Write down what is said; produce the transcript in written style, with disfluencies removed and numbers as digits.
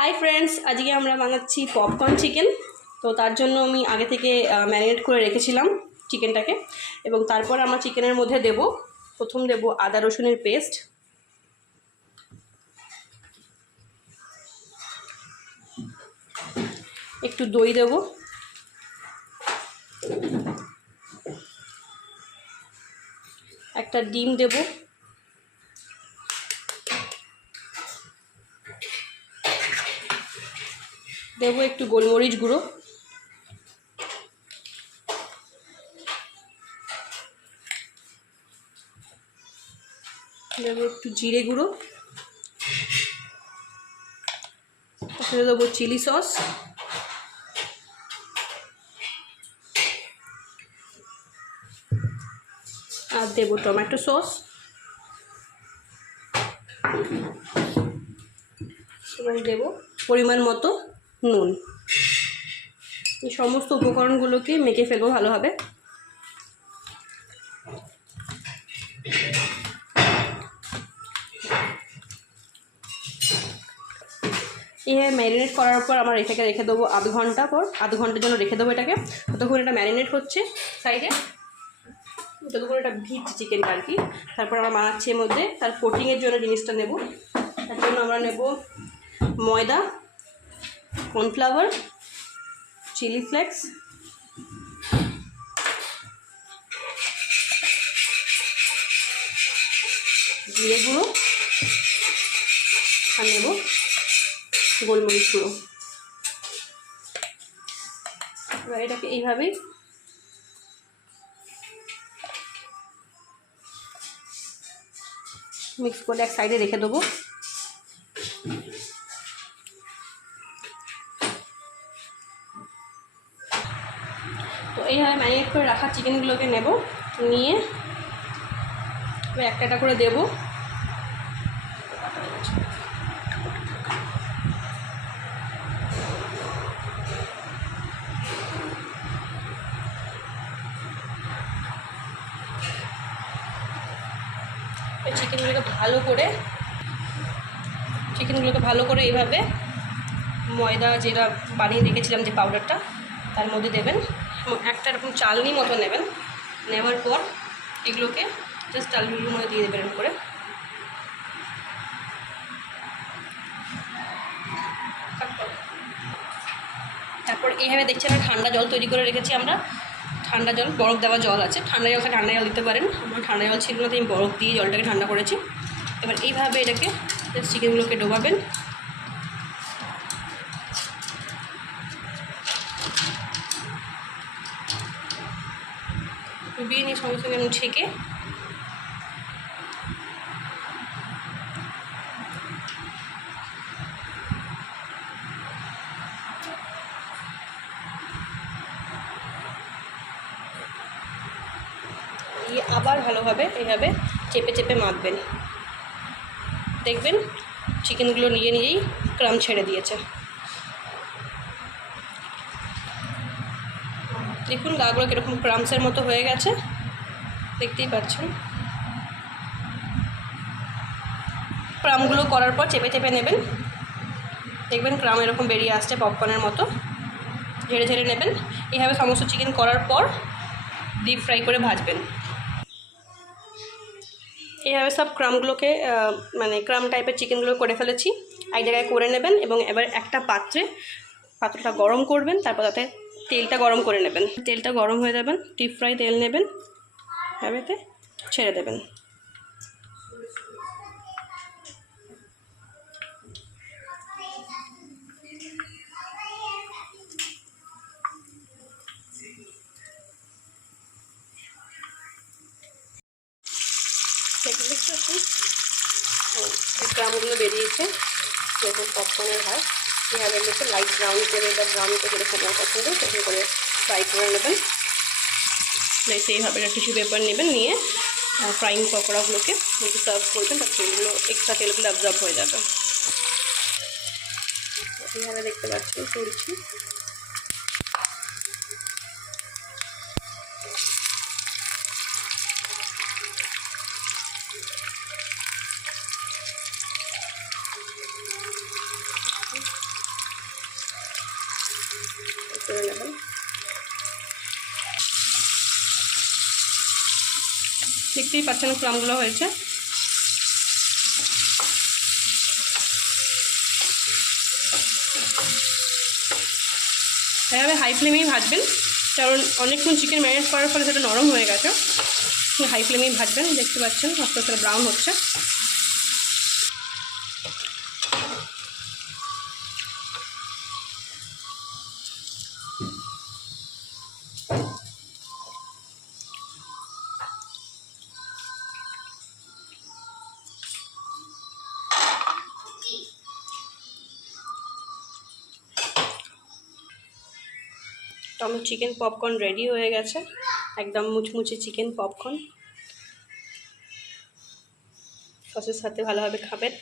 Hi friends, আজকে আমরা বানাচ্ছি পপকর্ন চিকেন। তো তার জন্য আমি আগে থেকে ম্যারিনেট করে রেখেছিলাম চিকেনটাকে, এবং তারপর আমরা চিকেনের মধ্যে প্রথম দেব আদা রসুনের পেস্ট, একটু দই দেব, একটা ডিম দেব, একটু গোলমরিচ গুঁড়ো, একটু জিরে গুঁড়ো, তারপরে দেবো চিলি সস, আর দেবো টমেটো সস, এবং দেবো পরিমাণ মতো নুন। এই সমস্ত উপকরণগুলোকে মেখে ফেলবো ভালোভাবে। এইভাবে ম্যারিনেট করার পর আমরা রেখে দেবো আধ ঘন্টার জন্য রেখে দেবো এটাকে। ততক্ষণ এটা ম্যারিনেট হচ্ছে সাইডে, যতক্ষণ এটা ভিজছে চিকেনটা আর কি। তারপর আমরা বানাচ্ছি এর মধ্যে তার কোটিংয়ের জন্য জিনিসটা নেব। তার জন্য আমরা নেব ময়দা, কর্নফ্লাওয়ার, চিলি ফ্লেক্স, জিরে গুঁড়ো, আর নেব গোলমরিচ গুঁড়ো। এবার এটাকে এইভাবেই মিক্স করে এক সাইডে রেখে দেবো। তো এইভাবে ম্যারিনেট করে রাখা চিকেনগুলোকে নেব, নিয়ে একটা একটা করে দেবো। চিকেনগুলোকে ভালো করে এইভাবে ময়দা যেটা বানিয়ে রেখেছিলাম যে পাউডারটা, তার মধ্যে দেবেন এবং একটা এরকম চালনি মতো নেবেন। নেওয়ার পর এগুলোকে জাস্ট চালনির মধ্যে দিয়ে দেবেন করে। তারপর এইভাবে দেখছেন ঠান্ডা জল তৈরি করে রেখেছি আমরা। ঠান্ডা জল, বরফ দেওয়া জল আছে, ঠান্ডা জল দিতে পারেন। আমার ঠান্ডা জল ছিল না, তো আমি বরফ দিয়ে জলটাকে ঠান্ডা করেছি। এবার এইভাবে এটাকে চিকেনগুলোকে ডোবাবেন। ডুবিয়ে নিয়ে সঙ্গে সঙ্গে ছেঁকে দিয়ে আবার ভালোভাবে এইভাবে চেপে চেপে মাখবেন। দেখবেন চিকেনগুলো নিজেই ক্রাম ছেড়ে দিয়েছে। দেখুন গাগুলো কীরকম ক্রামসের মতো হয়ে গেছে, দেখতেই পাচ্ছেন। ক্রামগুলো করার পর চেপে চেপে নেবেন, দেখবেন ক্রাম এরকম বেরিয়ে আসছে পপকর্নের মতো। ঝেড়ে ঝেড়ে নেবেন। এইভাবে সমস্ত চিকেন করার পর ডিপ ফ্রাই করে ভাজবেন। এইভাবে সব ক্রামগুলোকে ক্রাম টাইপের চিকেনগুলো করে ফেলেছি। এক জায়গায় করে নেবেন এবং এবার একটা পাত্রটা গরম করবেন। তারপর তাতে তেলটা গরম করে নেবেন। তেলটা গরম হয়ে যাবেন, ডিপ ফ্রাই তেল নেবেন, এভাবে ছেড়ে দেবেন। ক্রামগুলো বেরিয়েছে, যেরকম পপকর্নের হয়। এভাবে এগুলোকে লাইট ব্রাউন করে বা ব্রাউন করে যেরকম আমার পছন্দ সেরকম করে ফ্রাই করে নেবেন। সেইভাবে একটা টিস্যু পেপার নেবেন, নিয়ে ফ্রাইং পকোড়াগুলোকে সার্ভ করবেন। তার তেলগুলো এক্সট্রা তেলগুলো অ্যাবজর্ব হয়ে যাবে। এইভাবে দেখতে পাচ্ছেন তুলছি। করে নেবেন। দেখতেই পাচ্ছেন ক্রামগুলো হয়েছে। এভাবে হাই ফ্লেমেই ভাজবেন, কারণ অনেকক্ষণ চিকেন ম্যারিনেট করার ফলে সেটা নরম হয়ে গেছে। হাই ফ্লেমেই ভাজবেন। দেখতে পাচ্ছেন আস্তে আস্তে ব্রাউন হচ্ছে। তো আমার চিকেন পপকর্ন রেডি হয়ে গেছে, একদম মুচমুচে চিকেন পপকর্ন। সসের সাথে ভালোভাবে খাবেন।